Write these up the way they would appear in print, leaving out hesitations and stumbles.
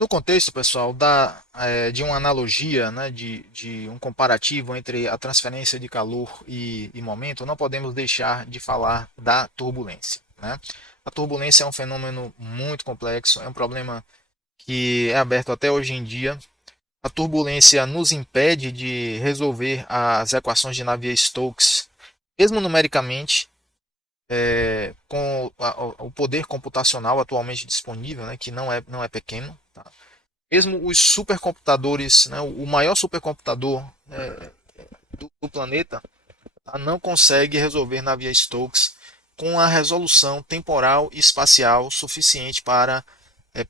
No contexto, pessoal, de uma analogia, né, de um comparativo entre a transferência de calor e momento, não podemos deixar de falar da turbulência, né? A turbulência é um fenômeno muito complexo, é um problema que é aberto até hoje em dia. A turbulência nos impede de resolver as equações de Navier-Stokes, mesmo numericamente, com o poder computacional atualmente disponível, né, que não é pequeno. Tá? Mesmo os supercomputadores, né, o maior supercomputador do planeta, tá, não consegue resolver Navier-Stokes com a resolução temporal e espacial suficiente para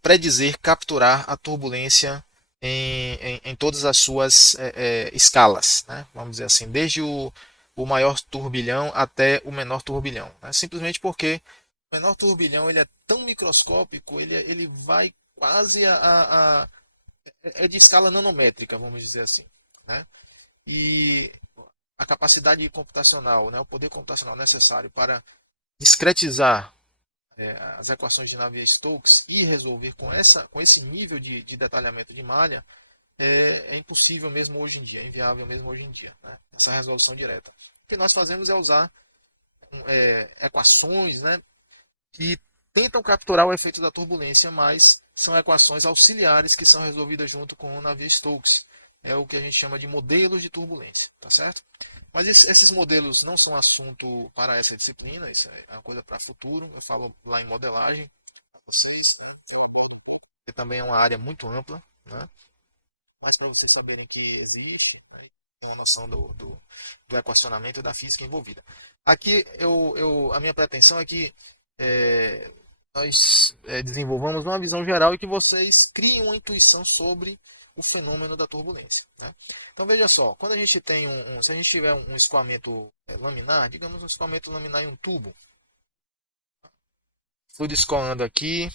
predizer, capturar a turbulência em todas as suas escalas, né? Vamos dizer assim, desde o maior turbilhão até o menor turbilhão. Né? Simplesmente porque o menor turbilhão ele é tão microscópico, ele vai quase é de escala nanométrica, vamos dizer assim. Né? E a capacidade computacional, né, o poder computacional necessário para discretizar as equações de Navier-Stokes e resolver com esse nível de detalhamento de malha é impossível mesmo hoje em dia, é inviável mesmo hoje em dia, né? Essa resolução direta. O que nós fazemos é usar equações, né, que tentam capturar o efeito da turbulência, mas são equações auxiliares que são resolvidas junto com o Navier-Stokes. É o que a gente chama de modelos de turbulência, tá certo? Mas esses modelos não são assunto para essa disciplina, isso é uma coisa para futuro. Eu falo lá em modelagem para vocês, que também é uma área muito ampla, né? Mas para vocês saberem que existe, né? Tem uma noção do equacionamento e da física envolvida. Aqui a minha pretensão é que é, nós desenvolvamos uma visão geral e que vocês criem uma intuição sobre o fenômeno da turbulência. Né? Então veja só, quando a gente tem se a gente tiver um escoamento laminar, digamos um escoamento laminar em um tubo, fluido escoando aqui,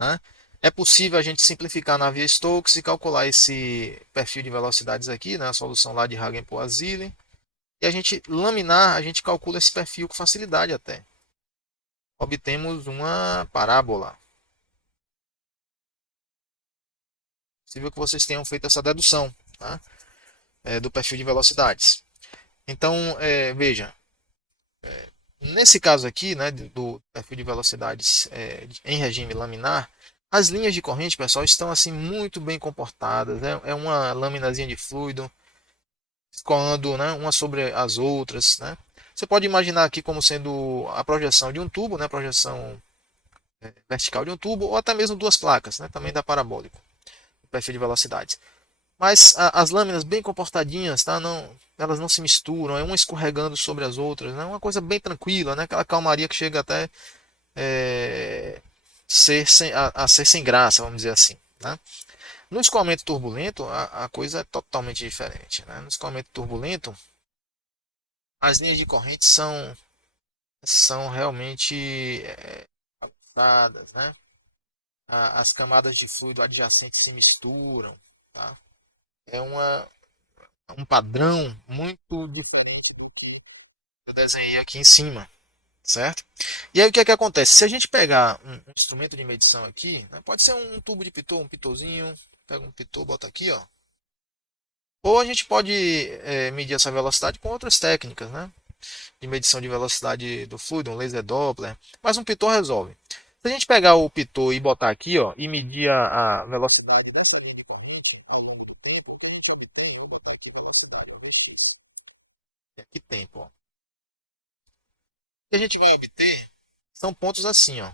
né? É possível a gente simplificar na via Stokes e calcular esse perfil de velocidades aqui, né? A solução lá de Hagen-Poiseuille. E a gente laminar, a gente calcula esse perfil com facilidade até. Obtemos uma parábola. É possível que vocês tenham feito essa dedução, tá? Do perfil de velocidades. Então, veja, nesse caso aqui, né, do perfil de velocidades em regime laminar, as linhas de corrente, pessoal, estão assim muito bem comportadas. É uma laminazinha de fluido escoando, né, uma sobre as outras. Né? Você pode imaginar aqui como sendo a projeção de um tubo, né, a projeção vertical de um tubo, ou até mesmo duas placas, né, também da parabólico, o perfil de velocidades. Mas as lâminas bem comportadinhas, tá? Não, elas não se misturam, é uma escorregando sobre as outras, né? Uma coisa bem tranquila, né? Aquela calmaria que chega até a ser sem graça, vamos dizer assim. Né? No escoamento turbulento, a coisa é totalmente diferente. Né? No escoamento turbulento, as linhas de corrente são realmente avançadas, né? As camadas de fluido adjacentes se misturam. Tá? É um padrão muito diferente do que eu desenhei aqui em cima, certo? E aí o que é que acontece? Se a gente pegar um instrumento de medição aqui, né, pode ser um tubo de pitot, um pitozinho, pega um pitot, bota aqui, ó. Ou a gente pode medir essa velocidade com outras técnicas, né? De medição de velocidade do fluido, um laser Doppler, mas um pitot resolve. Se a gente pegar o pitot e botar aqui, ó, e medir a velocidade dessa linha de corrente ao longo do tempo, o que a gente obtém, eu vou botar aqui na velocidade do Vx. E aqui tempo, ó. O que a gente vai obter são pontos assim, ó.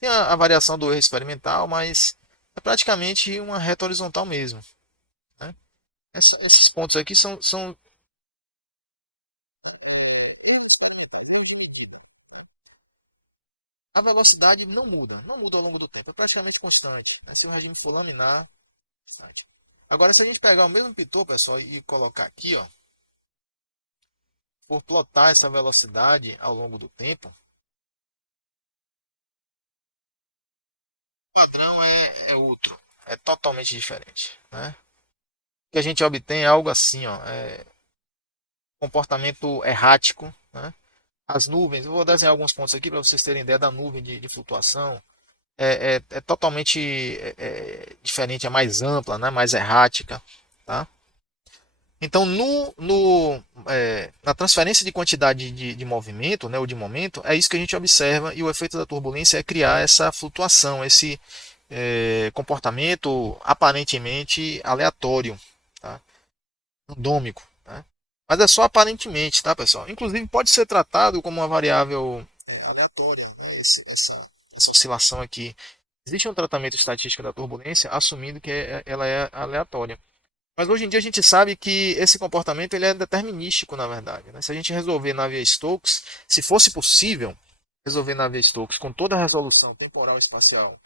Tem a variação do erro experimental, mas é praticamente uma reta horizontal mesmo. Né? Esses pontos aqui são erros experimentais, erros de medida. A velocidade não muda ao longo do tempo, é praticamente constante. Né? Se o regime for laminar, constante. Agora, se a gente pegar o mesmo pitot, pessoal, e colocar aqui, ó, por plotar essa velocidade ao longo do tempo, o padrão é outro, é totalmente diferente. Né? O que a gente obtém é algo assim, ó, comportamento errático, né? As nuvens, eu vou desenhar alguns pontos aqui para vocês terem ideia da nuvem de flutuação. é totalmente diferente, é mais ampla, né? Mais errática. Tá? Então, na transferência de quantidade de movimento, né, ou de momento, é isso que a gente observa, e o efeito da turbulência é criar essa flutuação, esse comportamento aparentemente aleatório, tá? Randômico. Né? Mas é só aparentemente, tá, pessoal? Inclusive, pode ser tratado como uma variável aleatória, né? Essa oscilação aqui. Existe um tratamento estatístico da turbulência assumindo que ela é aleatória. Mas hoje em dia a gente sabe que esse comportamento ele é determinístico, na verdade. Né? Se a gente resolver na via Stokes, se fosse possível resolver na via Stokes com toda a resolução temporal e espacial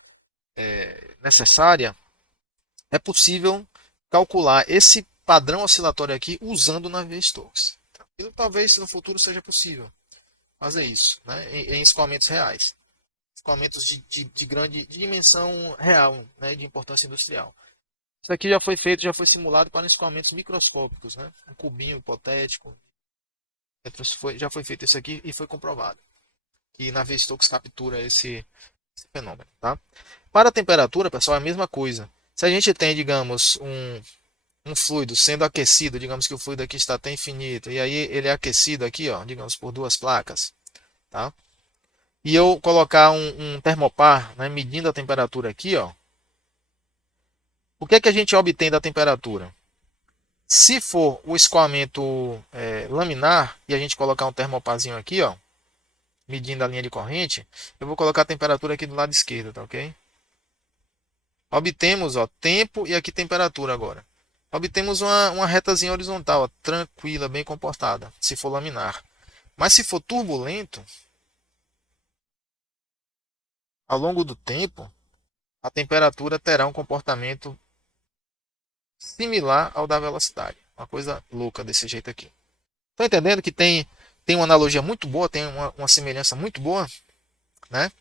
necessária, é possível calcular esse padrão oscilatório aqui usando na via Stokes. E talvez no futuro seja possível fazer isso, né? em escoamentos reais, escoamentos de grande de dimensão real, né? De importância industrial. Isso aqui já foi feito, já foi simulado para escoamentos microscópicos, né? Um cubinho hipotético. Já foi feito isso aqui e foi comprovado que Navier-Stokes captura esse fenômeno, tá? Para a temperatura, pessoal, é a mesma coisa. Se a gente tem, digamos, um fluido sendo aquecido, digamos que o fluido aqui está até infinito, e aí ele é aquecido aqui, ó, digamos, por duas placas, tá? E eu colocar um termopar, né, medindo a temperatura aqui, ó, o que é que a gente obtém da temperatura? Se for o escoamento laminar e a gente colocar um termoparzinho aqui, ó, medindo a linha de corrente, eu vou colocar a temperatura aqui do lado esquerdo, tá ok? Obtemos, ó, tempo e aqui temperatura agora. Obtemos uma retazinha horizontal, ó, tranquila, bem comportada, se for laminar. Mas se for turbulento, ao longo do tempo, a temperatura terá um comportamento similar ao da velocidade. Uma coisa louca desse jeito aqui. Estão entendendo que tem uma analogia muito boa, tem uma semelhança muito boa, né?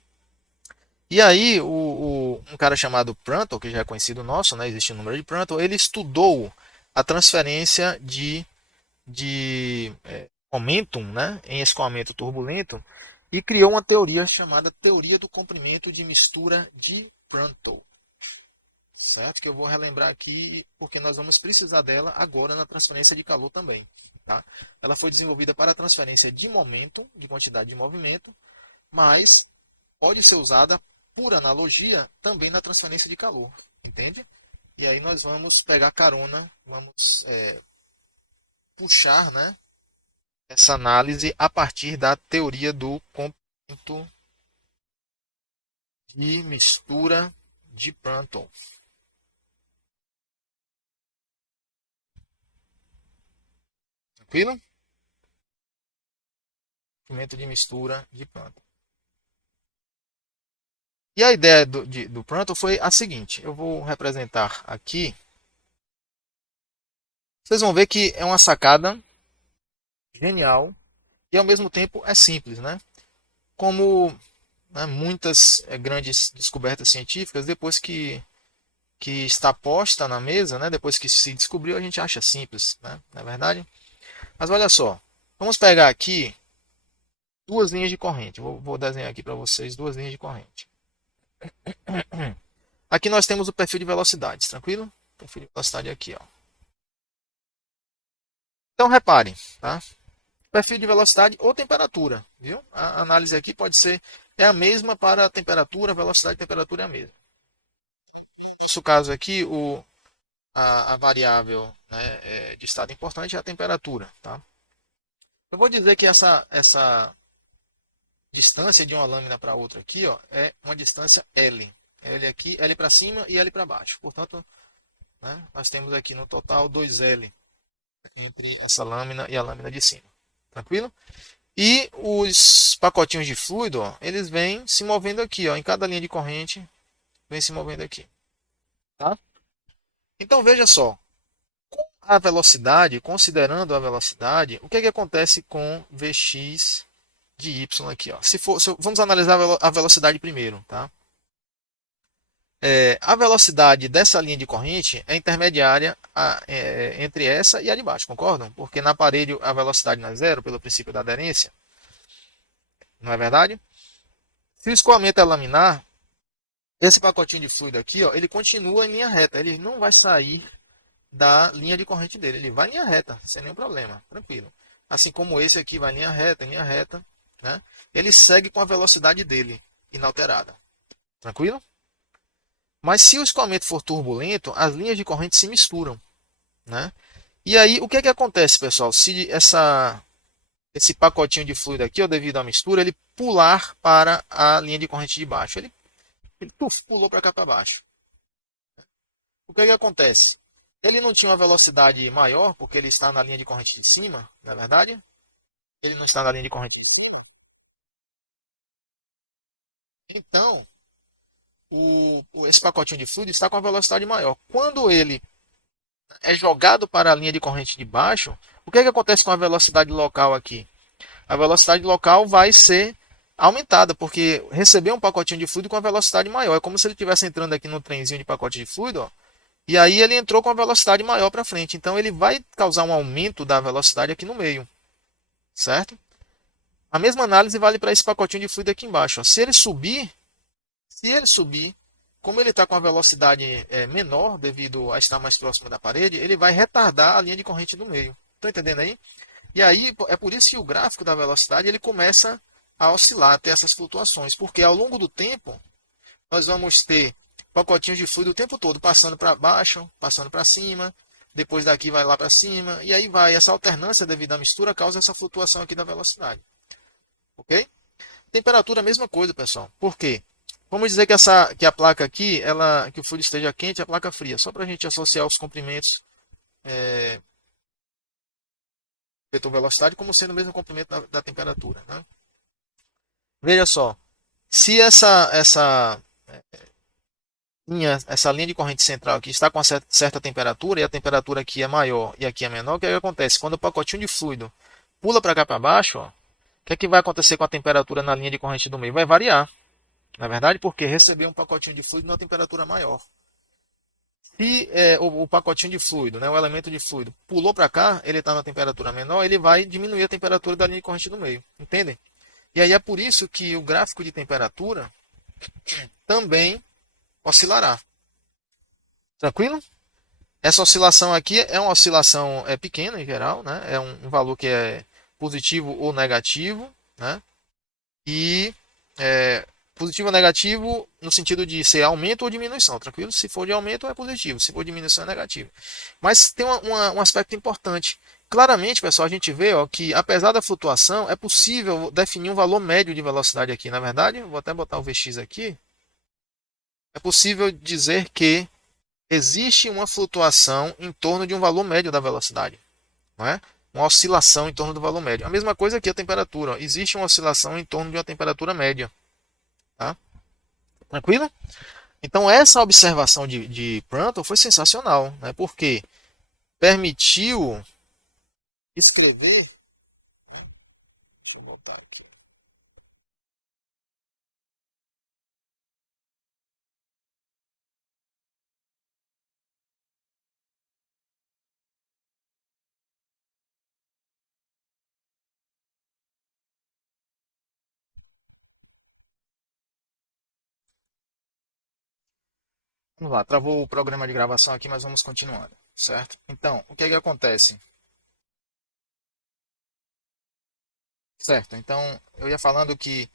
E aí, um cara chamado Prandtl, que já é conhecido nosso, né? Existe um número de Prandtl, ele estudou a transferência de momentum, né? Em escoamento turbulento e criou uma teoria chamada teoria do comprimento de mistura de Prandtl. Certo? Que eu vou relembrar aqui porque nós vamos precisar dela agora na transferência de calor também. Tá? Ela foi desenvolvida para a transferência de momento, de quantidade de movimento, mas pode ser usada por analogia também na transferência de calor. Entende? E aí nós vamos pegar carona, vamos puxar, né, essa análise a partir da teoria do comprimento de mistura de Prandtl. Tranquilo? Comprimento de mistura de Prandtl. E a ideia do Prandtl foi a seguinte: eu vou representar aqui. Vocês vão ver que é uma sacada genial e ao mesmo tempo é simples, né? Como, né, muitas grandes descobertas científicas, depois que está posta na mesa, né, depois que se descobriu, a gente acha simples, né? Não é verdade? Mas olha só, vamos pegar aqui duas linhas de corrente. Vou desenhar aqui para vocês duas linhas de corrente. Aqui nós temos o perfil de velocidades, tranquilo? Perfil de velocidade aqui, ó. Então reparem, tá? Perfil de velocidade ou temperatura, viu? A análise aqui pode ser a mesma para a temperatura, velocidade e temperatura é a mesma. No nosso caso aqui, a variável, né, de estado importante é a temperatura, tá? Eu vou dizer que essa distância de uma lâmina para outra aqui, ó, é uma distância L. L aqui, L para cima e L para baixo. Portanto, né, nós temos aqui no total 2L entre essa lâmina e a lâmina de cima. Tranquilo? E os pacotinhos de fluido, ó, eles vêm se movendo aqui, ó, em cada linha de corrente, vem se movendo aqui. Tá? Então veja só, a velocidade, considerando a velocidade, o que, é que acontece com Vx de y aqui? Ó? Vamos analisar a velocidade primeiro. Tá? A velocidade dessa linha de corrente é intermediária entre essa e a de baixo, concordam? Porque na parede a velocidade não é zero, pelo princípio da aderência. Não é verdade? Se o escoamento é laminar, Esse pacotinho de fluido aqui, ó, ele continua em linha reta, ele não vai sair da linha de corrente dele, ele vai em linha reta, sem nenhum problema, tranquilo. Assim como esse aqui vai em linha reta, né? Ele segue com a velocidade dele, inalterada, tranquilo? Mas se o escoamento for turbulento, as linhas de corrente se misturam, né? E aí, o que é que acontece, pessoal? Se esse pacotinho de fluido aqui, ó, devido à mistura, ele pular para a linha de corrente de baixo, ele pulou para cá para baixo. O que é que acontece? Ele não tinha uma velocidade maior, porque ele está na linha de corrente de cima, não é verdade? Ele não está na linha de corrente. Então, esse pacotinho de fluido está com a velocidade maior. Quando ele é jogado para a linha de corrente de baixo, o que é que acontece com a velocidade local aqui? A velocidade local vai ser aumentada, porque recebeu um pacotinho de fluido com a velocidade maior. É como se ele estivesse entrando aqui no trenzinho de pacote de fluido, ó, e aí ele entrou com a velocidade maior para frente. Então ele vai causar um aumento da velocidade aqui no meio, certo? A mesma análise vale para esse pacotinho de fluido aqui embaixo. Ó. Se ele subir, como ele está com a velocidade menor devido a estar mais próximo da parede, ele vai retardar a linha de corrente do meio. Estão entendendo aí? E aí é por isso que o gráfico da velocidade ele começa a oscilar, a ter essas flutuações, porque ao longo do tempo nós vamos ter pacotinhos de fluido o tempo todo, passando para baixo, passando para cima, depois daqui vai lá para cima, e aí vai. Essa alternância devido à mistura causa essa flutuação aqui da velocidade. Ok? Temperatura, a mesma coisa, pessoal. Por quê? Vamos dizer que a placa aqui, que o fluido esteja quente e a placa fria, só para a gente associar os comprimentos vetor velocidade como sendo o mesmo comprimento da temperatura. Né? Veja só, se essa linha de corrente central aqui está com uma certa temperatura e a temperatura aqui é maior e aqui é menor, o que, é que acontece? Quando o pacotinho de fluido pula para cá para baixo, ó, o que é que vai acontecer com a temperatura na linha de corrente do meio? Vai variar, na verdade, porque recebeu um pacotinho de fluido numa temperatura maior. Se o pacotinho de fluido, né, o elemento de fluido, pulou para cá, ele está na temperatura menor, ele vai diminuir a temperatura da linha de corrente do meio. Entendem? E aí é por isso que o gráfico de temperatura também oscilará. Tranquilo? Essa oscilação aqui é uma oscilação pequena em geral, né? É um valor que é positivo ou negativo, né? E positivo ou negativo no sentido de ser aumento ou diminuição, tranquilo? Se for de aumento é positivo, se for de diminuição é negativo. Mas tem um aspecto importante. Claramente, pessoal, a gente vê ó, que apesar da flutuação, é possível definir um valor médio de velocidade aqui. Na verdade, vou até botar o Vx aqui. É possível dizer que existe uma flutuação em torno de um valor médio da velocidade, não é? Uma oscilação em torno do valor médio. A mesma coisa aqui a temperatura. Ó. Existe uma oscilação em torno de uma temperatura média. Tá? Tranquilo? Então essa observação de Prandtl foi sensacional, né? Porque permitiu escrever. Deixa eu botar aqui. Vamos lá, travou o programa de gravação aqui, mas vamos continuando, certo? Então, o que é que acontece? Certo, então eu ia falando que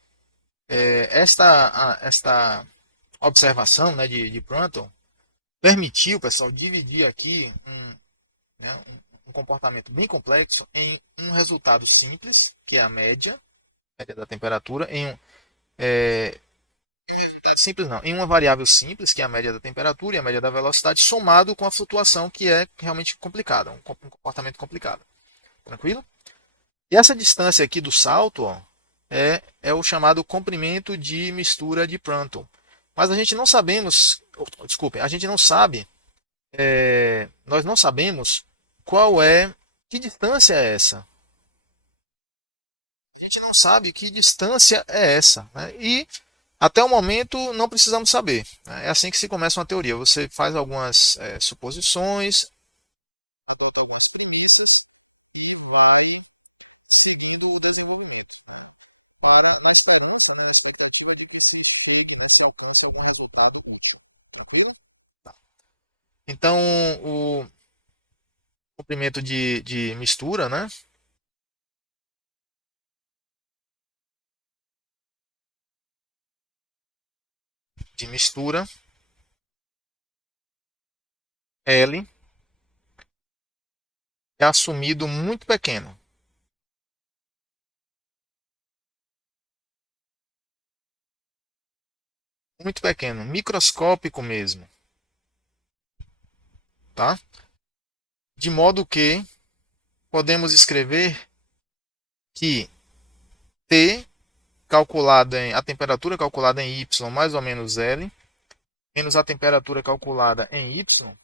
esta observação né, de Prandtl permitiu, pessoal, dividir aqui um comportamento bem complexo em um resultado simples, que é a média da temperatura, simples não, em uma variável simples, que é a média da temperatura e a média da velocidade, somado com a flutuação, que é realmente complicada, um comportamento complicado. Tranquilo? E essa distância aqui do salto ó, é o chamado comprimento de mistura de Prandtl. Mas a gente não sabemos, desculpe, a gente não sabe, nós não sabemos qual é, que distância é essa. A gente não sabe que distância é essa. Né? E até o momento não precisamos saber. Né? É assim que se começa uma teoria. Você faz algumas suposições, adota algumas premissas e vai seguindo o desenvolvimento. na esperança, na expectativa de que se chegue, né, se alcance algum resultado útil. Tranquilo? Tá. Então, o comprimento de mistura, né? De mistura L é assumido muito pequeno. Muito pequeno, microscópico mesmo, tá? De modo que podemos escrever que T calculada em a temperatura calculada em Y mais ou menos L menos a temperatura calculada em Y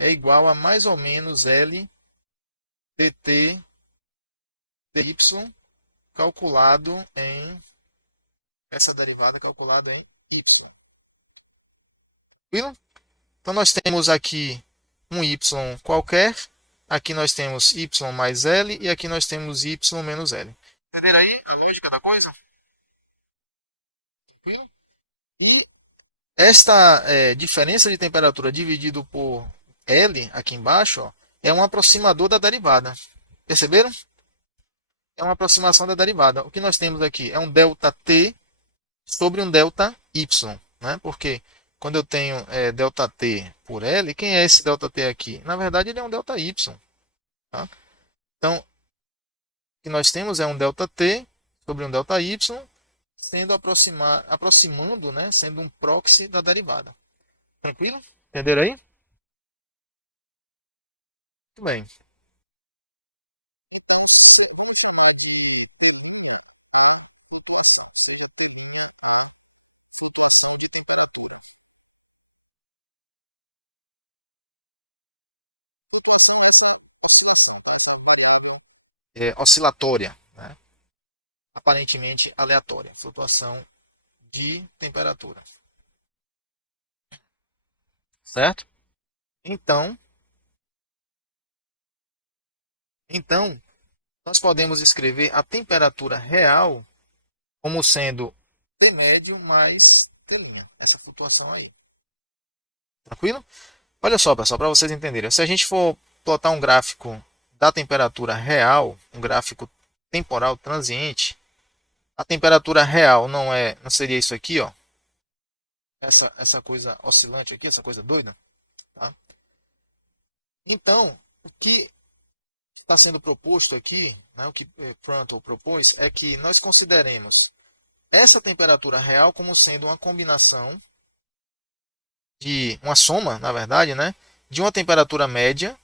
é igual a mais ou menos L dt dy calculado em essa derivada calculada em y. Tranquilo? Então nós temos aqui um y qualquer, aqui nós temos y mais L e aqui nós temos y menos L. Entenderam aí a lógica da coisa? Tranquilo? E esta diferença de temperatura dividido por L aqui embaixo ó, é um aproximador da derivada. Perceberam? É uma aproximação da derivada. O que nós temos aqui é um ΔT sobre um ΔY. Né? Porque quando eu tenho ΔT por L, quem é esse ΔT aqui? Na verdade, ele é um ΔY. Tá? Então, o que nós temos é um ΔT sobre um ΔY, sendo aproximando, né? Sendo um proxy da derivada. Tranquilo? Entenderam aí? Muito bem. Então, vamos chamar de flutuação, seja a flutuação de temperatura. Flutuação é essa oscilação, tá? Essa variável oscilatória, né? Aparentemente aleatória, flutuação de temperatura. Certo? Então, nós podemos escrever a temperatura real como sendo T médio mais T', essa flutuação aí. Tranquilo? Olha só, pessoal, para vocês entenderem. Se a gente for plotar um gráfico da temperatura real, um gráfico temporal transiente, a temperatura real não seria isso aqui, ó. Essa coisa oscilante aqui, essa coisa doida. Tá? Então, o que está sendo proposto aqui, né, o que Prandtl propôs, é que nós consideremos essa temperatura real como sendo uma combinação de uma soma, na verdade, né, de uma temperatura média,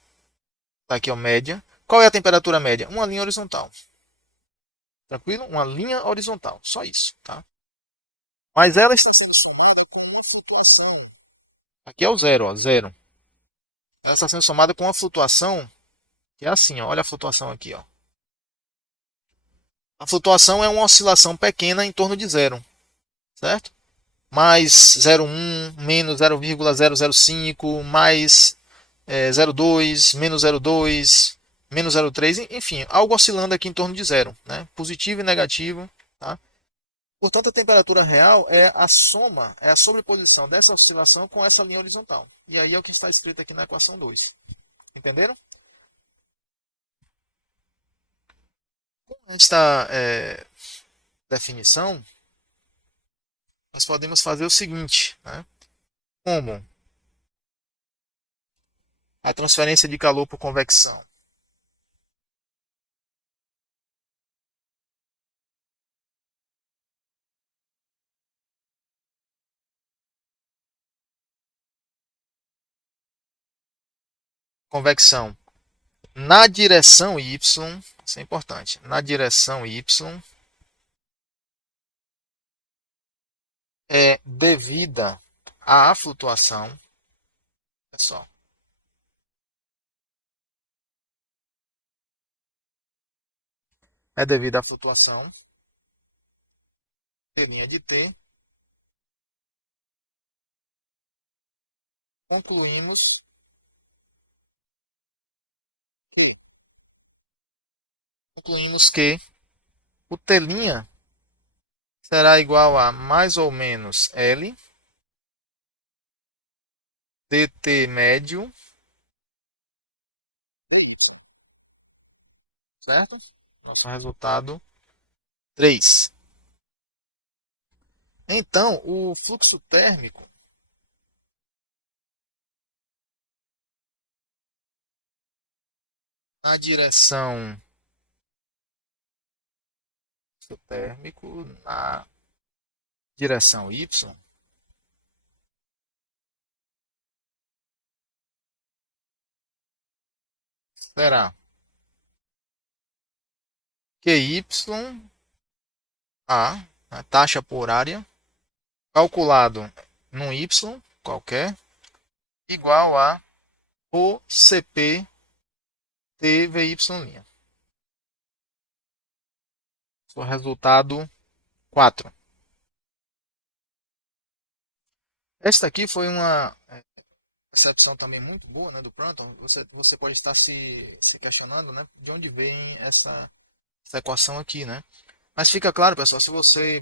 tá aqui ó, média. Qual é a temperatura média? Uma linha horizontal. Tranquilo? Uma linha horizontal, só isso, tá? Mas ela está sendo somada com uma flutuação. Aqui é o zero, ó, zero. Ela está sendo somada com uma flutuação que é assim, ó, olha a flutuação aqui, ó. A flutuação é uma oscilação pequena em torno de zero, certo? Mais 0,1, menos 0,005, mais 0,2, menos 0,2, menos 0,3, enfim, algo oscilando aqui em torno de zero, né? Positivo e negativo, tá? Portanto, a temperatura real é a soma, é a sobreposição dessa oscilação com essa linha horizontal. E aí é o que está escrito aqui na equação 2. Entenderam? Com esta definição, nós podemos fazer o seguinte, né? Como a transferência de calor por convecção na direção y, isso é importante, na direção y é devida à flutuação, pessoal, é devida à flutuação de de t, concluímos que, o t' será igual a mais ou menos L dt médio dy, certo? Nosso resultado 3. Então, o fluxo térmico na direção térmico na direção y será QY a taxa por área, calculado num y qualquer, igual a o CP TVY'. O resultado 4. Esta aqui foi uma percepção também muito boa, né, do Proton. Você pode estar se questionando, né, de onde vem essa equação aqui, né? Mas fica claro, pessoal, se você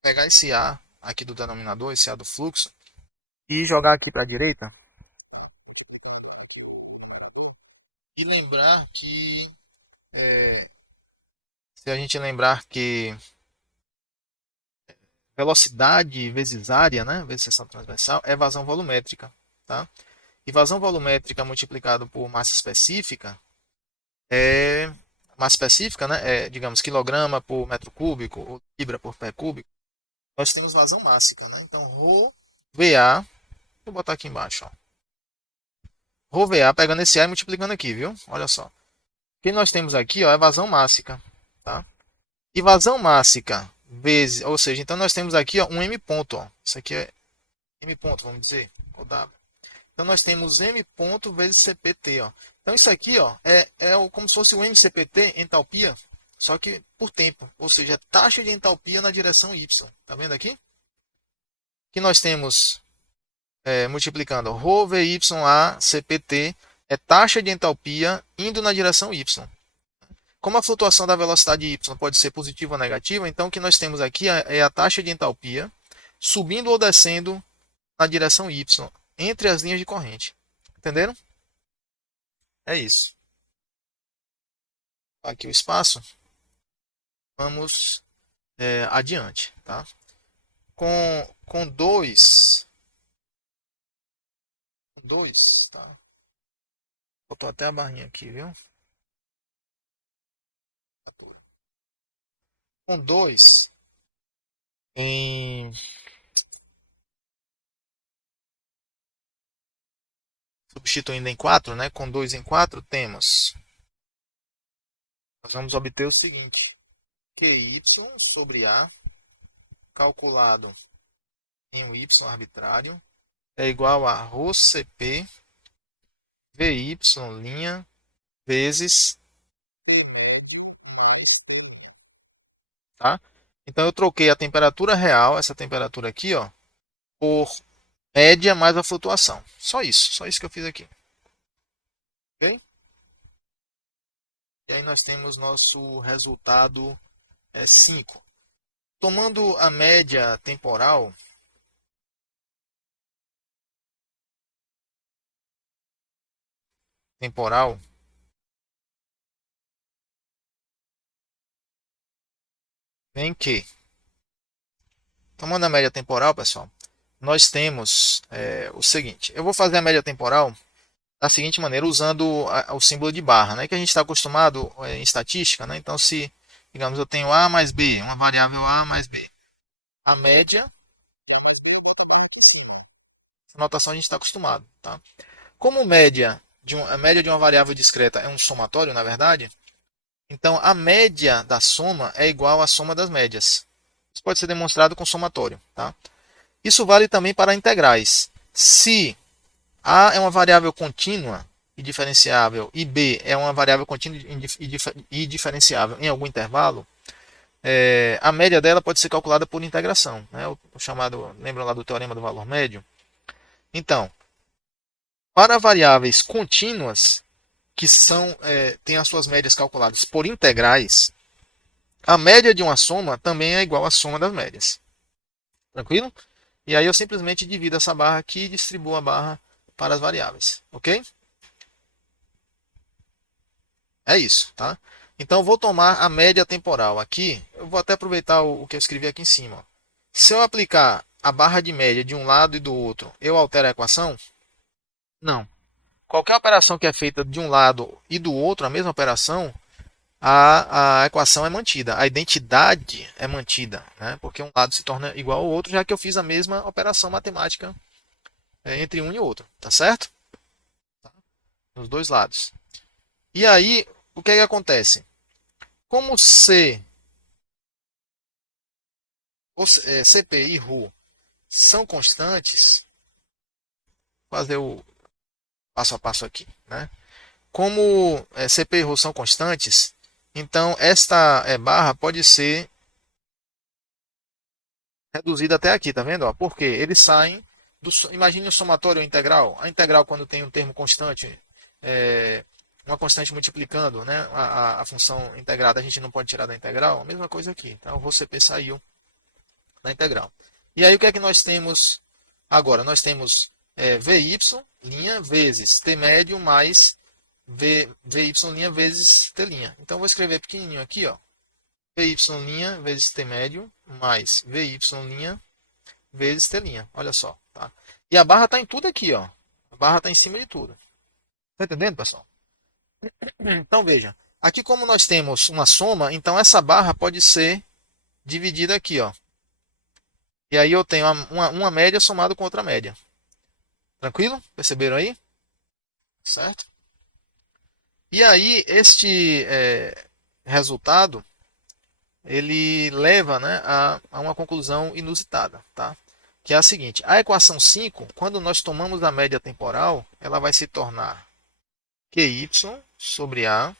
pegar esse A aqui do denominador, esse A do fluxo, e jogar aqui para a direita, e lembrar que, se a gente lembrar que velocidade vezes área, né, vezes seção transversal, é vazão volumétrica, tá? E vazão volumétrica multiplicado por massa específica é massa específica, né, é, digamos, quilograma por metro cúbico ou libra por pé cúbico. Nós temos vazão mássica, né? Então, ρ VA, vou botar aqui embaixo, ó. Rho VA pegando esse A e multiplicando aqui, viu? Olha só. O que nós temos aqui, ó, é vazão mássica, tá? E vazão mássica vezes, ou seja, então nós temos aqui, ó, um M ponto, ó. Isso aqui é M ponto, vamos dizer, ou W. Então nós temos M ponto vezes CPT, ó. Então isso aqui, ó, como se fosse o MCPT, entalpia, só que por tempo, ou seja, taxa de entalpia na direção Y. Tá vendo aqui? Que nós temos multiplicando ρ VYA CPT é taxa de entalpia indo na direção Y. Como a flutuação da velocidade y pode ser positiva ou negativa, então o que nós temos aqui é a taxa de entalpia subindo ou descendo na direção y entre as linhas de corrente. Entenderam? É isso. Aqui o espaço. Vamos adiante, tá? Com 2, tá? Botou até a barrinha aqui, viu? Com 2 em substituindo em 4, né? Com 2 em 4 temos. Nós vamos obter o seguinte: QY sobre A calculado em um y arbitrário é igual a ρCP VY' vezes, tá? Então eu troquei a temperatura real, essa temperatura aqui, ó, por média mais a flutuação. Só isso que eu fiz aqui. Ok? E aí nós temos nosso resultado 5. Tomando a média temporal, vem que, tomando a média temporal, pessoal, nós temos o seguinte. Eu vou fazer a média temporal da seguinte maneira, usando o símbolo de barra, né, que a gente está acostumado em estatística, né? Então, se, digamos, eu tenho A mais B, uma variável A mais B, a média, essa notação a gente está acostumado, tá? Como a média de uma variável discreta é um somatório, na verdade, então a média da soma é igual à soma das médias. Isso pode ser demonstrado com somatório, tá? Isso vale também para integrais. Se A é uma variável contínua e diferenciável e B é uma variável contínua e diferenciável em algum intervalo, a média dela pode ser calculada por integração, né? O chamado, lembra lá do teorema do valor médio? Então, para variáveis contínuas que têm as suas médias calculadas por integrais, A média de uma soma também é igual à soma das médias. Tranquilo? E aí eu simplesmente divido essa barra aqui e distribuo a barra para as variáveis. Ok? É isso, tá? Então eu vou tomar a média temporal aqui. Eu vou até aproveitar o que eu escrevi aqui em cima. Se eu aplicar a barra de média de um lado e do outro, eu altero a equação? Não. Qualquer operação que é feita de um lado e do outro, a mesma operação, a equação é mantida, a identidade é mantida, né? Porque um lado se torna igual ao outro, já que eu fiz a mesma operação matemática entre um e outro, tá certo? Nos dois lados. E aí, o que é que acontece? Como CP e ρ são constantes, vou fazer o passo a passo aqui, né? Como CP e ρ são constantes, então esta barra pode ser reduzida até aqui, tá vendo? Ó, porque eles saem imagine o somatório integral. A integral, quando tem um termo constante, uma constante multiplicando, né, a função integrada, a gente não pode tirar da integral. A mesma coisa aqui. Então, o CP saiu da integral. E aí, o que é que nós temos agora? Nós temos VY' vezes T médio mais VY' vezes T'. Então, eu vou escrever pequenininho aqui, ó. VY' vezes T médio mais VY' vezes T'. Olha só, tá? E a barra está em tudo aqui, ó. A barra está em cima de tudo. Tá entendendo, pessoal? Então, veja. Aqui, como nós temos uma soma, então essa barra pode ser dividida aqui, ó. E aí eu tenho uma média somada com outra média. Tranquilo? Perceberam aí? Certo? E aí, este resultado, ele leva, né, a uma conclusão inusitada, tá? Que é a seguinte: a equação 5, quando nós tomamos a média temporal, ela vai se tornar QY sobre A.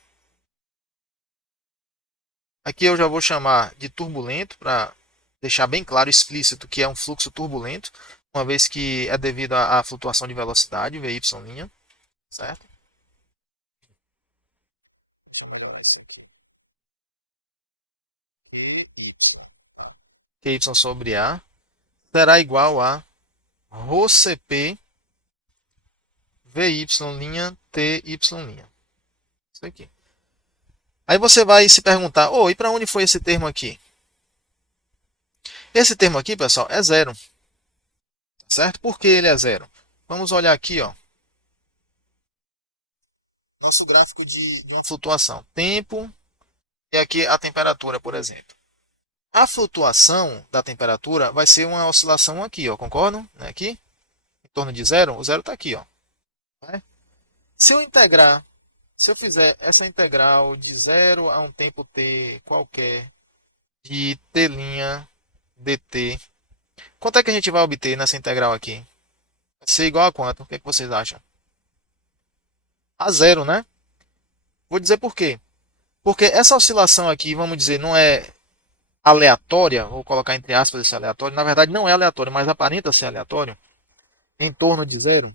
Aqui eu já vou chamar de turbulento para deixar bem claro, explícito, que é um fluxo turbulento, uma vez que é devido à flutuação de velocidade, VY', certo? Deixa eu melhorar isso aqui. QY sobre A será igual a ρCp VY' TY'. Isso aqui. Aí você vai se perguntar, e para onde foi esse termo aqui? Esse termo aqui, pessoal, é zero. Certo? Por que ele é zero? Vamos olhar aqui, ó. Nosso gráfico de uma flutuação. Tempo e aqui a temperatura, por exemplo. A flutuação da temperatura vai ser uma oscilação aqui, ó, concordam? Aqui, em torno de zero, o zero está aqui, ó. Né? Se eu integrar, se eu fizer essa integral de zero a um tempo t qualquer, de t' dt, quanto é que a gente vai obter nessa integral aqui? Vai ser igual a quanto? O que é que vocês acham? A zero, né? Vou dizer por quê. Porque essa oscilação aqui, vamos dizer, não é aleatória, vou colocar entre aspas esse aleatório, na verdade não é aleatório, mas aparenta ser aleatório, em torno de zero.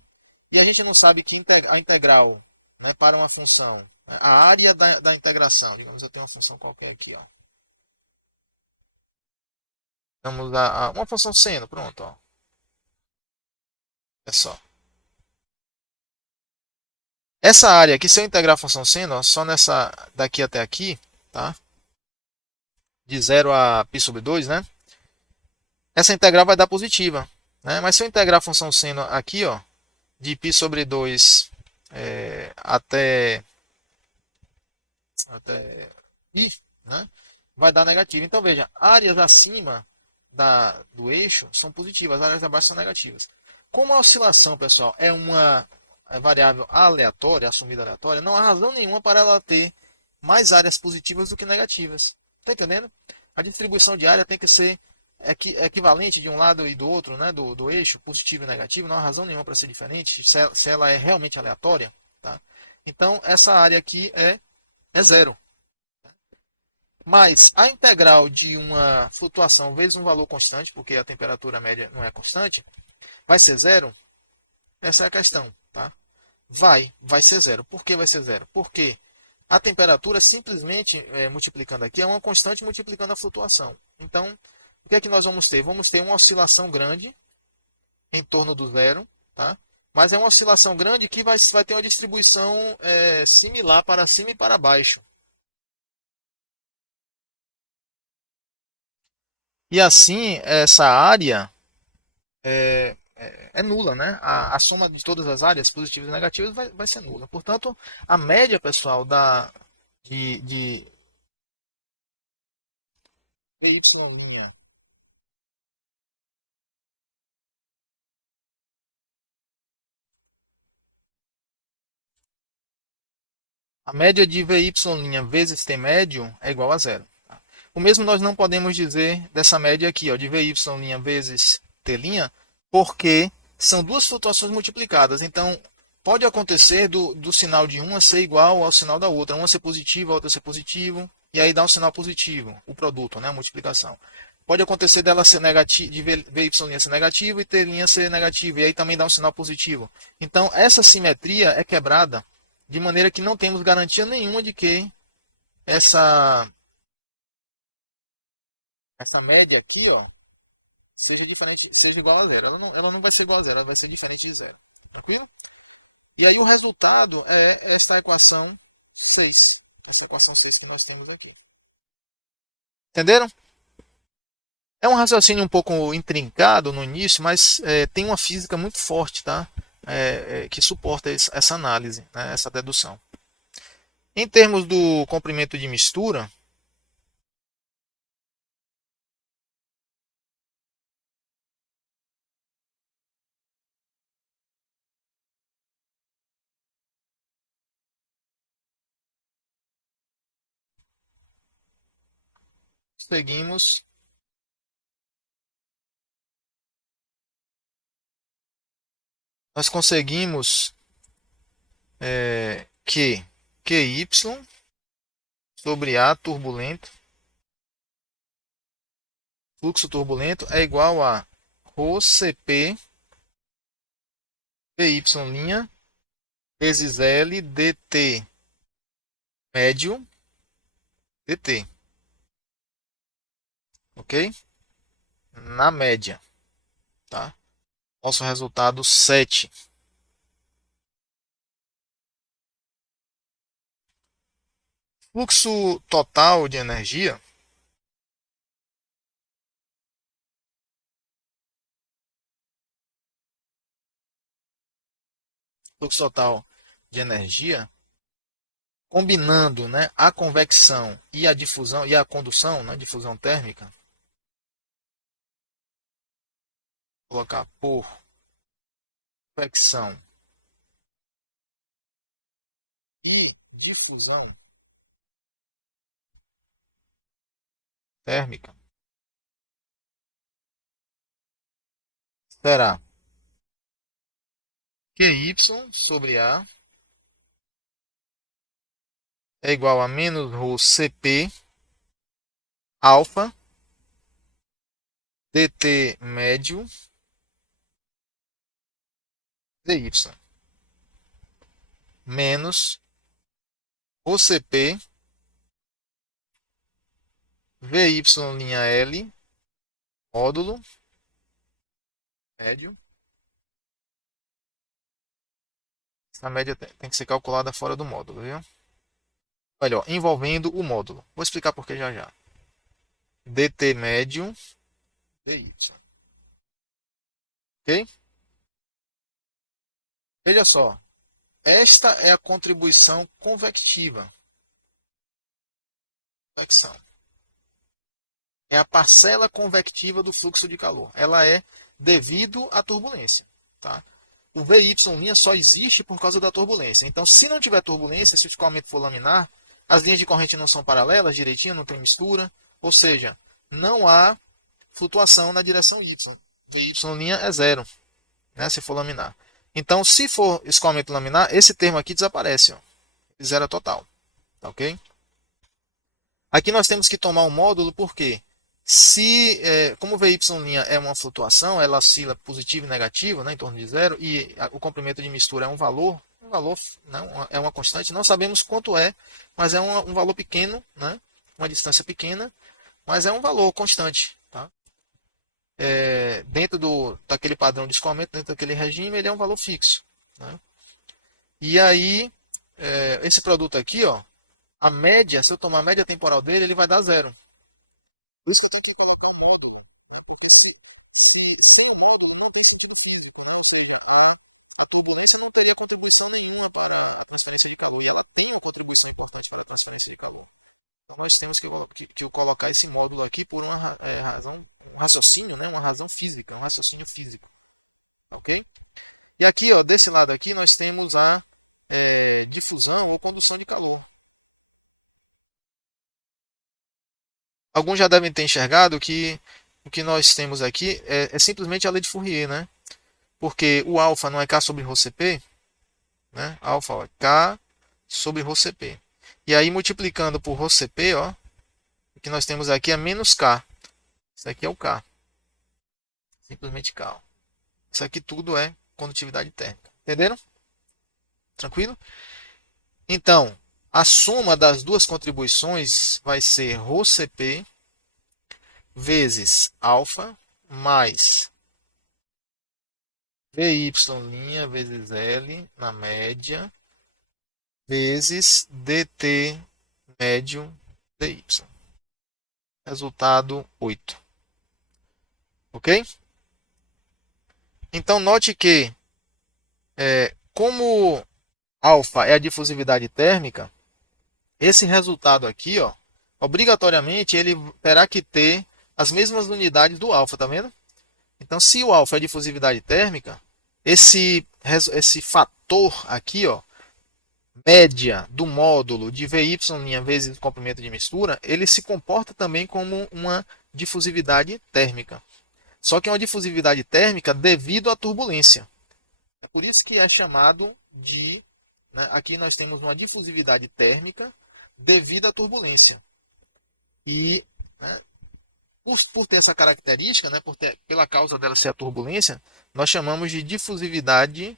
E a gente não sabe que a integral, né, para uma função, a área da integração, digamos, eu tenho uma função qualquer aqui, ó. Vamos a uma função seno, pronto, ó. É só. Essa área aqui, se eu integrar a função seno, ó, só nessa daqui até aqui, tá? De 0 a π sobre 2, né? Essa integral vai dar positiva, né? Mas se eu integrar a função seno aqui, ó, de π sobre 2 até i, né? Vai dar negativo. Então, veja, áreas acima do eixo são positivas, áreas abaixo são negativas. Como a oscilação, pessoal, é uma variável aleatória, assumida aleatória, não há razão nenhuma para ela ter mais áreas positivas do que negativas. Está entendendo? A distribuição de área tem que ser equivalente de um lado e do outro, né, do eixo, positivo e negativo, não há razão nenhuma para ser diferente, se ela é realmente aleatória. Tá? Então, essa área aqui é zero. Mas a integral de uma flutuação vezes um valor constante, porque a temperatura média não é constante, vai ser zero? Essa é a questão. Tá? Vai ser zero. Por que vai ser zero? Porque A temperatura, simplesmente multiplicando aqui, é uma constante multiplicando a flutuação. Então, o que é que nós vamos ter? Vamos ter uma oscilação grande em torno do zero, tá? Mas é uma oscilação grande que vai ter uma distribuição similar para cima e para baixo. E assim, essa área é nula, né? A soma de todas as áreas, positivas e negativas, vai ser nula. Portanto, a média, pessoal, de PY', a média de VY' vezes T médio é igual a zero. Tá? O mesmo nós não podemos dizer dessa média aqui, ó, de VY' vezes T', porque são duas flutuações multiplicadas. Então, pode acontecer do sinal de uma ser igual ao sinal da outra. Uma ser positiva, a outra ser positivo, e aí dá um sinal positivo, o produto, né, a multiplicação. Pode acontecer dela ser negativa, de VY' ser negativo e T' ser negativo, e aí também dá um sinal positivo. Então, essa simetria é quebrada de maneira que não temos garantia nenhuma de que essa, essa média aqui, ó, seja diferente, seja igual a zero. Ela não vai ser igual a zero, ela vai ser diferente de zero. Tranquilo? E aí o resultado é esta equação 6. Essa equação 6 que nós temos aqui. Entenderam? É um raciocínio um pouco intrincado no início, mas tem uma física muito forte, tá? Que suporta essa análise, né? Essa dedução. Em termos do comprimento de mistura, seguimos nós conseguimos que QY sobre A turbulento, fluxo turbulento, é igual a ρCp PY' vezes L dt médio dt. Ok? Na média. Tá? Nosso resultado 7. Fluxo total de energia. Fluxo total de energia, combinando, né, a convecção e a difusão e a condução, né, difusão térmica, vou colocar por convecção e difusão térmica, será QY sobre A é igual a menos ρ Cp alfa dt médio dy menos ρCp VY'L módulo médio. Essa média tem que ser calculada fora do módulo, viu? Olha, ó, envolvendo o módulo. Vou explicar por que já já. dt médio dy. Ok? Veja só. Esta é a contribuição convectiva. Convecção. É a parcela convectiva do fluxo de calor. Ela é devido à turbulência. Tá? O VY' só existe por causa da turbulência. Então, se não tiver turbulência, se o escoamento for laminar, as linhas de corrente não são paralelas direitinho, não tem mistura. Ou seja, não há flutuação na direção Y. VY' é zero, né, se for laminar. Então, se for escoamento laminar, esse termo aqui desaparece. Ó. Zero total. Tá ok? Aqui nós temos que tomar um módulo, porque como o VY' é uma flutuação, ela oscila positivo e negativo, né, em torno de zero, e o comprimento de mistura é um valor, valor, não, é uma constante, não sabemos quanto é, mas é um valor pequeno, né? Uma distância pequena, mas é um valor constante. Tá? Dentro daquele padrão de escoamento, dentro daquele regime, ele é um valor fixo. Né? E aí, esse produto aqui, ó, a média, se eu tomar a média temporal dele, ele vai dar zero. Por isso que eu estou aqui colocando um módulo. Né? Porque sem o módulo não tem sentido físico. Né? Ou seja, a turbulência não teria contribuição nenhuma para a transferência de calor. E ela tem uma contribuição importante para a transferência de calor. Então nós temos que colocar esse módulo aqui por uma razão, um raciocínio, né? Uma razão física, um raciocínio físico. Alguns já devem ter enxergado que o que nós temos aqui é simplesmente a lei de Fourier, né? Porque o alfa não é K sobre ρ CP, né? Alfa é K sobre ρ CP. E aí multiplicando por ρ CP, ó, o que nós temos aqui é menos K. Isso aqui é o K. Simplesmente K. Ó. Isso aqui tudo é condutividade térmica. Entenderam? Tranquilo? Então, a soma das duas contribuições vai ser ρ CP vezes alfa mais VY' vezes L na média vezes DT médio DY. Resultado 8. Ok? Então, note que, como alfa é a difusividade térmica, esse resultado aqui, ó, obrigatoriamente, ele terá que ter as mesmas unidades do alfa, tá vendo? Então, se o alfa é difusividade térmica, esse fator aqui, ó, média do módulo de VY' vezes o comprimento de mistura, ele se comporta também como uma difusividade térmica. Só que é uma difusividade térmica devido à turbulência. É por isso que é chamado de... Né, aqui nós temos uma difusividade térmica devido à turbulência. E, né, por ter essa característica, né, pela causa dela ser a turbulência, nós chamamos de difusividade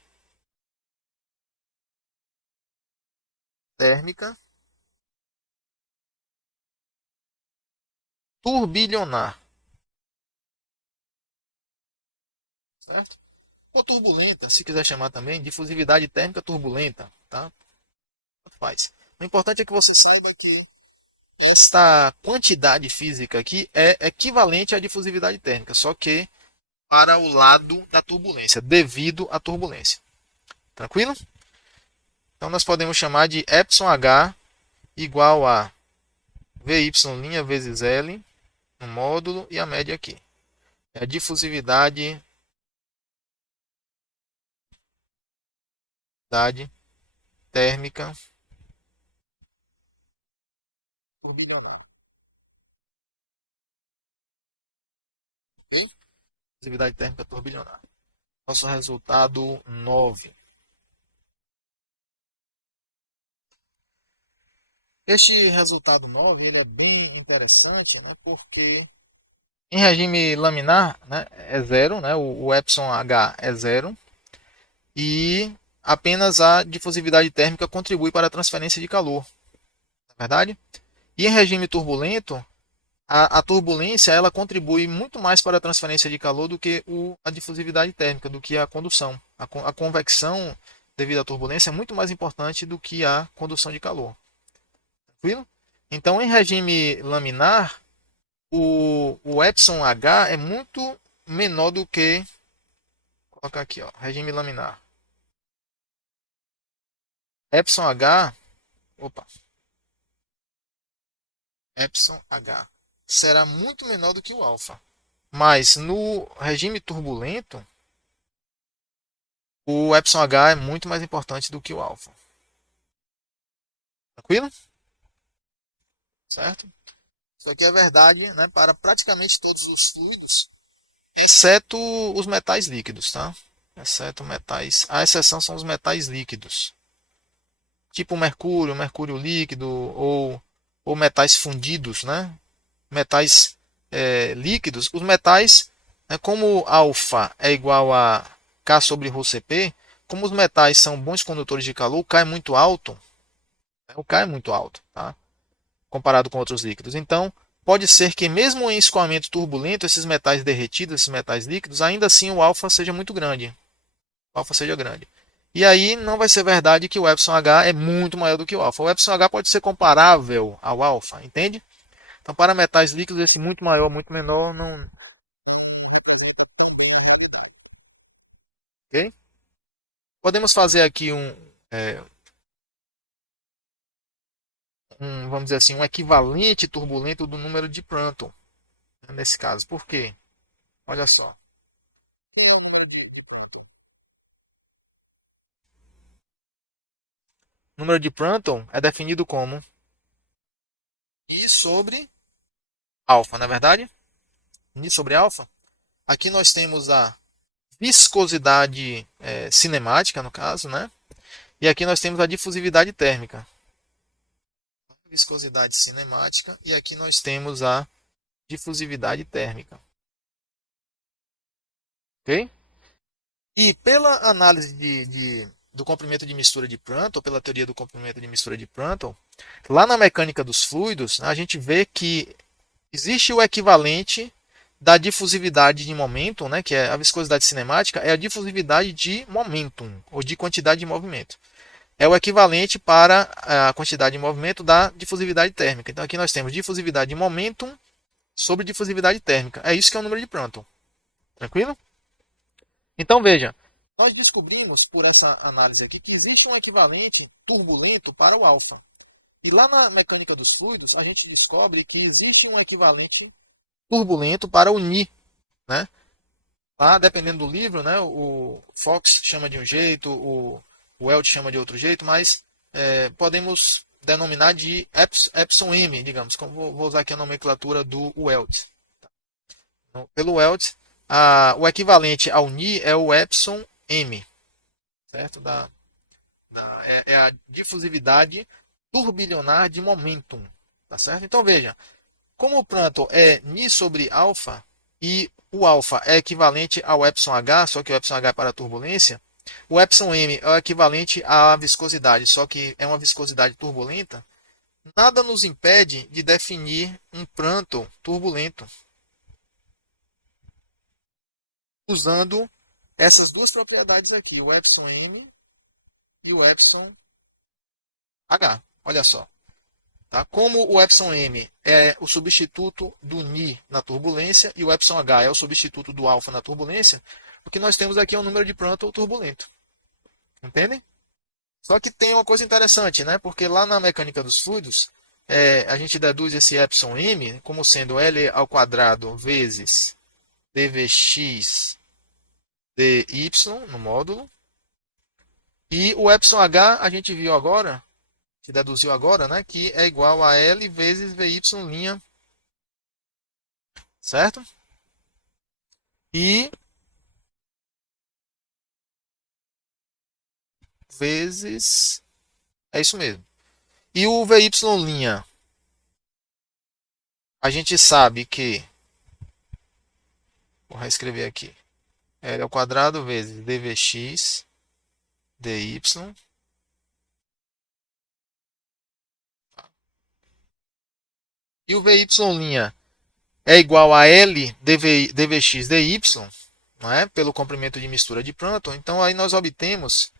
térmica turbilionar. Certo? Ou turbulenta, se quiser chamar também, difusividade térmica turbulenta. Tá? Faz. O importante é que você saiba que esta quantidade física aqui é equivalente à difusividade térmica, só que para o lado da turbulência, devido à turbulência. Tranquilo? Então nós podemos chamar de εH igual a VY' vezes L no módulo e a média aqui. É a difusividade térmica turbilionar. Ok? Difusividade térmica turbilionar. Nosso resultado 9. Este resultado 9 ele é bem interessante, né, porque em regime laminar, né, é zero, né, o εH é zero, e apenas a difusividade térmica contribui para a transferência de calor, não é verdade? E em regime turbulento, a turbulência ela contribui muito mais para a transferência de calor do que a difusividade térmica, do que a condução. A convecção devido à turbulência é muito mais importante do que a condução de calor. Tranquilo? Então, em regime laminar, o εH é muito menor do que... Vou colocar aqui, ó, regime laminar. εH, opa, εH será muito menor do que o alfa. Mas no regime turbulento, o εH é muito mais importante do que o alfa. Tranquilo? Certo? Isso aqui é verdade, né, para praticamente todos os fluidos, exceto os metais líquidos, tá? Exceto metais. A exceção são os metais líquidos. Tipo mercúrio líquido ou metais fundidos, né? Metais líquidos. Os metais, né, como alfa é igual a K sobre ρ CP, como os metais são bons condutores de calor, o K é muito alto, né? O K é muito alto, tá? Comparado com outros líquidos. Então, pode ser que mesmo em escoamento turbulento, esses metais derretidos, esses metais líquidos, ainda assim o alfa seja muito grande. O alfa seja grande. E aí não vai ser verdade que o epsilon H é muito maior do que o alfa. O epsilon H pode ser comparável ao alfa, entende? Então, para metais líquidos, esse muito maior, muito menor, não representa também a realidade. Ok? Podemos fazer aqui vamos dizer assim, um equivalente turbulento do número de Prandtl, né, nesse caso. Por quê? Olha só. O que é o número de Prandtl? O número de Prandtl é definido como I sobre alfa, não é verdade? I sobre alfa. Aqui nós temos a viscosidade cinemática, no caso, né? E aqui nós temos a difusividade térmica. Viscosidade cinemática e aqui nós temos a difusividade térmica. Ok? E pela análise do comprimento de mistura de Prandtl, pela teoria do comprimento de mistura de Prandtl, lá na mecânica dos fluidos, a gente vê que existe o equivalente da difusividade de momentum, né, que é a viscosidade cinemática, é a difusividade de momentum, ou de quantidade de movimento. É o equivalente para a quantidade de movimento da difusividade térmica. Então aqui nós temos difusividade de momentum sobre difusividade térmica. É isso que é o número de Prandtl. Tranquilo? Então veja, nós descobrimos por essa análise aqui que existe um equivalente turbulento para o alfa. E lá na mecânica dos fluidos, a gente descobre que existe um equivalente turbulento para o Ni, né? Lá, dependendo do livro, né, o Fox chama de um jeito, o Welch chama de outro jeito, mas podemos denominar de epsilon m, digamos, como vou usar aqui a nomenclatura do Welch. Então, pelo Welch, o equivalente ao Ni é o epsilon m, certo? É a difusividade turbilionar de momentum, tá certo? Então veja, como o Prandtl é Ni sobre alfa e o alfa é equivalente ao epsilon h, só que o epsilon h é para a turbulência, o epsilon m é o equivalente à viscosidade, só que é uma viscosidade turbulenta, nada nos impede de definir um Prandtl turbulento usando essas duas propriedades aqui, o epsilon m e o epsilon h. Olha só. Tá? Como o epsilon m é o substituto do Ni na turbulência e o epsilon h é o substituto do alfa na turbulência, o que nós temos aqui é um número de Prandtl turbulento. Entendem? Só que tem uma coisa interessante, né? Porque lá na mecânica dos fluidos, a gente deduz esse epsilon m como sendo L ao quadrado vezes dvx dy no módulo. E o epsilon h a gente viu agora, que deduziu agora, né, que é igual a L vezes Vy', certo? E vezes, é isso mesmo. E o Vy', a gente sabe que, vou reescrever aqui, L ao quadrado vezes dvx dy. E o Vy' é igual a L dvx dy, não é? Pelo comprimento de mistura de Prandtl. Então aí nós obtemos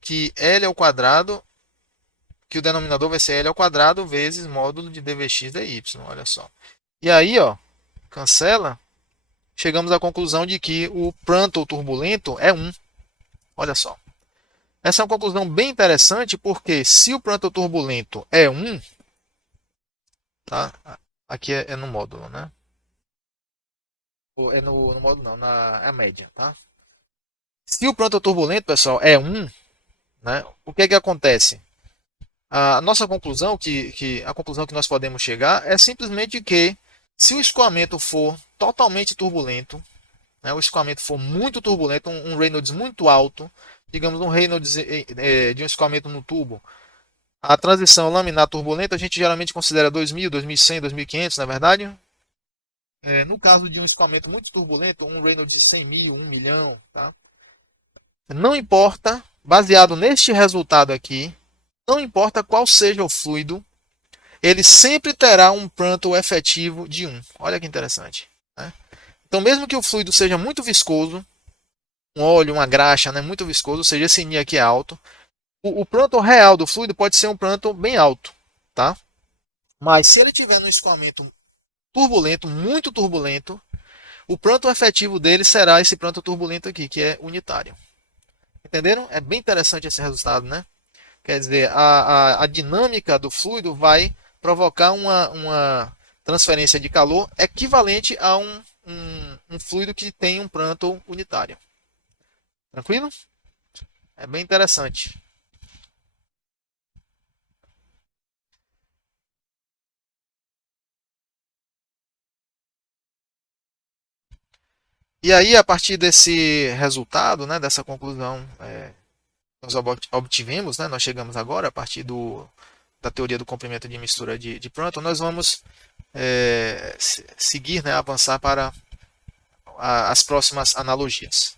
que L ao quadrado, que o denominador vai ser L ao quadrado vezes módulo de dvx dy. Olha só. E aí, ó, cancela. Chegamos à conclusão de que o Prandtl turbulento é 1. Olha só. Essa é uma conclusão bem interessante porque se o Prandtl turbulento é 1, tá? Aqui é no módulo, né? É no módulo não, é a média, tá? Se o Prandtl turbulento, pessoal, é 1, né? O que é que acontece? A nossa conclusão, a conclusão que nós podemos chegar é simplesmente que se o escoamento for totalmente turbulento, né, o escoamento for muito turbulento, um Reynolds muito alto, digamos um Reynolds de um escoamento no tubo, a transição laminar turbulenta a gente geralmente considera 2000, 2100, 2500, não é verdade? No caso de um escoamento muito turbulento, um Reynolds de 100 mil, 1 milhão, tá? Não importa, baseado neste resultado aqui, não importa qual seja o fluido, ele sempre terá um Prandtl efetivo de 1. Olha que interessante. Né? Então, mesmo que o fluido seja muito viscoso, um óleo, uma graxa, né, muito viscoso, ou seja, esse Ni aqui é alto, o Prandtl real do fluido pode ser um Prandtl bem alto. Tá? Mas se ele tiver no escoamento turbulento, muito turbulento, o Prandtl efetivo dele será esse Prandtl turbulento aqui, que é unitário. Entenderam? É bem interessante esse resultado, né? Quer dizer, a dinâmica do fluido vai provocar uma transferência de calor equivalente a um fluido que tem um Prandtl unitário. Tranquilo? É bem interessante. E aí, a partir desse resultado, né, dessa conclusão, nós obtivemos, né, nós chegamos agora, a partir da teoria do comprimento de mistura de Prandtl, nós vamos seguir, né, avançar para as próximas analogias.